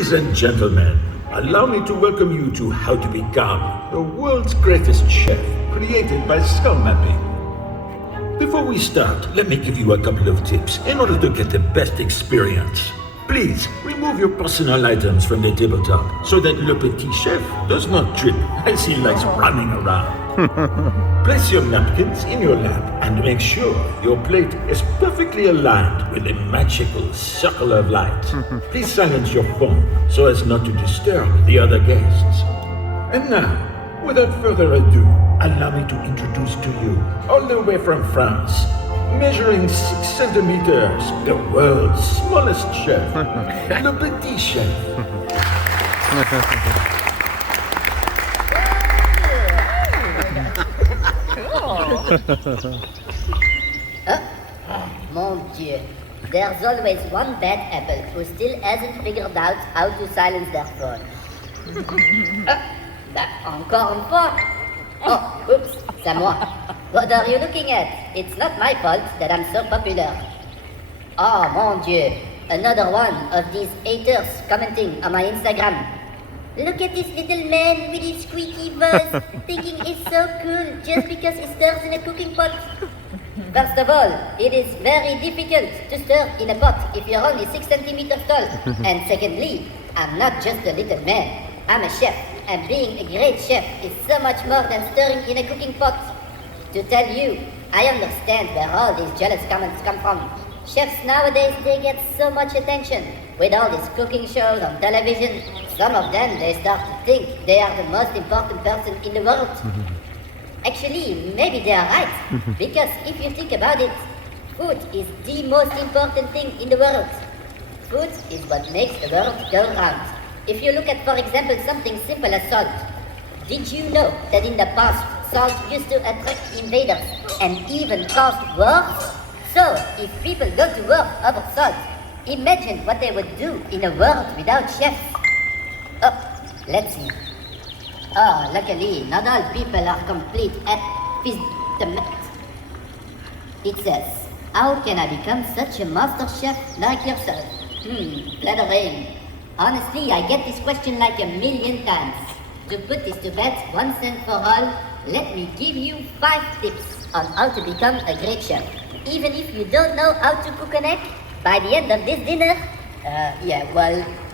Ladies and gentlemen, allow me to welcome you to How to Become the World's Greatest Chef, created by Skull Mapping. Before we start, let me give you a couple of tips in order to get the best experience. Please remove your personal items from the tabletop so that Le Petit Chef does not trip as he likes running around. Place your napkins in your lap and make sure your plate is perfectly aligned with a magical circle of light. Please silence your phone so as not to disturb the other guests. And now, without further ado, allow me to introduce to you, all the way from France, measuring 6 centimeters, the world's smallest chef, Le Petit Chef. Mon Dieu, there's always one bad apple who still hasn't figured out how to silence their phone. Encore une fois? Oh, oops, c'est moi. What are you looking at? It's not my fault that I'm so popular. Oh, mon Dieu, another one of these haters commenting on my Instagram. Look at this little man with his squeaky voice, thinking he's so cool just because he stirs in a cooking pot. First of all, it is very difficult to stir in a pot if you're only 6 centimeters tall. And secondly, I'm not just a little man. I'm a chef, and being a great chef is so much more than stirring in a cooking pot. To tell you, I understand where all these jealous comments come from. Chefs nowadays, they get so much attention. With all these cooking shows on television, some of them, they start to think they are the most important person in the world. Actually, maybe they are right. Because if you think about it, food is the most important thing in the world. Food is what makes the world go round. If you look at, for example, something simple as salt. Did you know that in the past, salt used to attract invaders and even cause wars? So, if people go to war over salt, imagine what they would do in a world without chefs. Oh, let's see. Oh, luckily, not all people are complete aficionados. It says, how can I become such a master chef like yourself? Flattering. Honestly, I get this question like a million times. To put this to bed once and for all, let me give you 5 tips on how to become a great chef. Even if you don't know how to cook an egg, by the end of this dinner,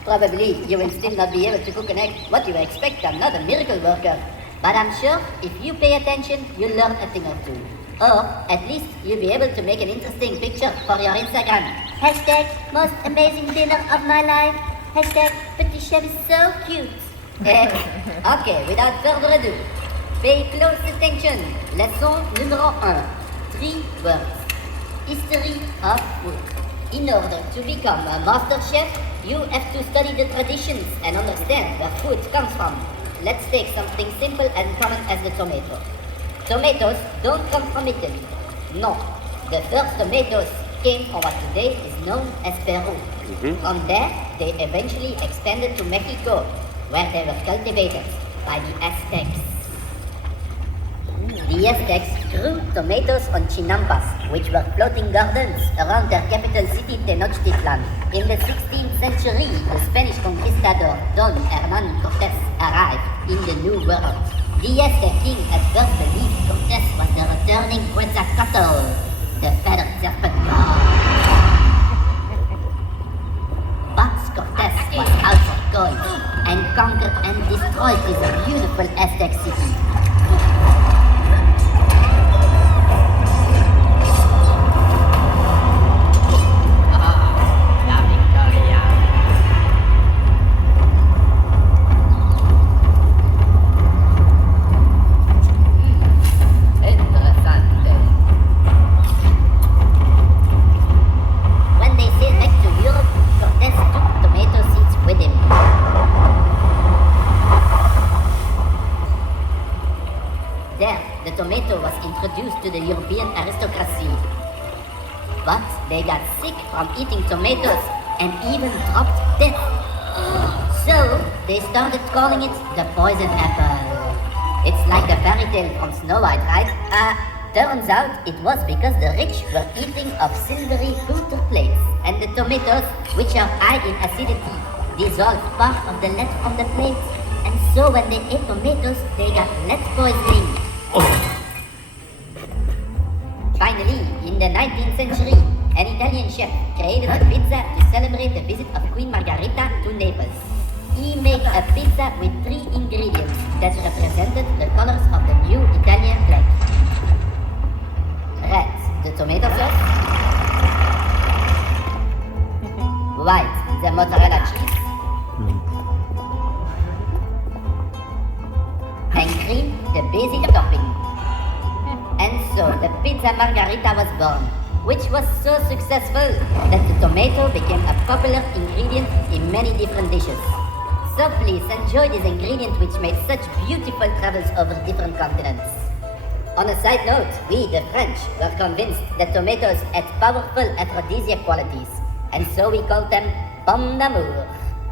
probably you will still not be able to cook an egg. What do you expect? I'm not a miracle worker. But I'm sure if you pay attention, you'll learn a thing or two. Or at least you'll be able to make an interesting picture for your Instagram. Hashtag most amazing dinner of my life. Hashtag Petit Chef is so cute. Okay, without further ado, pay close attention. Lesson numéro 1. 3 words. History of food. In order to become a master chef, you have to study the traditions and understand where food comes from. Let's take something simple and common as the tomato. Tomatoes don't come from Italy. No, the first tomatoes came from what today is known as Peru. From there, they eventually expanded to Mexico, where they were cultivated by the Aztecs. The Aztecs grew tomatoes on chinampas, which were floating gardens around their capital city Tenochtitlan. In the 16th century, the Spanish conquistador Don Hernán Cortés arrived in the New World. The Aztec king at first believed Cortés was the returning Quetzalcoatl, the feathered serpent god. But Cortés was out for gold and conquered and destroyed this beautiful Aztec city. Tomato was introduced to the European aristocracy. But they got sick from eating tomatoes and even dropped dead. So they started calling it the poison apple. It's like the fairy tale from Snow White, right? Turns out it was because the rich were eating of silvery pewter plates, and the tomatoes, which are high in acidity, dissolved part of the lead from the plate, and so when they ate tomatoes, they got lead poisoning. Finally, in the 19th century, an Italian chef created a pizza to celebrate the visit of Queen Margherita to Naples. He made a pizza with 3 ingredients that represented the colors of the new Italian flag. Red, the tomato sauce. White, the mozzarella cheese. And green, the basic topping. And so the pizza margherita was born, which was so successful that the tomato became a popular ingredient in many different dishes. So please enjoy this ingredient which made such beautiful travels over different continents. On a side note, we, the French, were convinced that tomatoes had powerful aphrodisiac qualities, and so we called them pommes d'amour,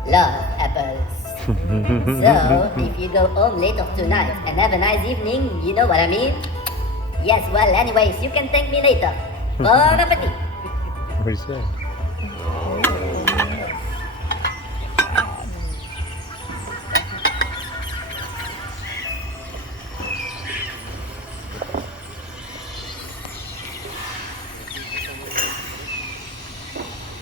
love apples. So, if you go home later tonight and have a nice evening, you know what I mean? Yes, well, anyways, you can thank me later. Bon appetit! What is that?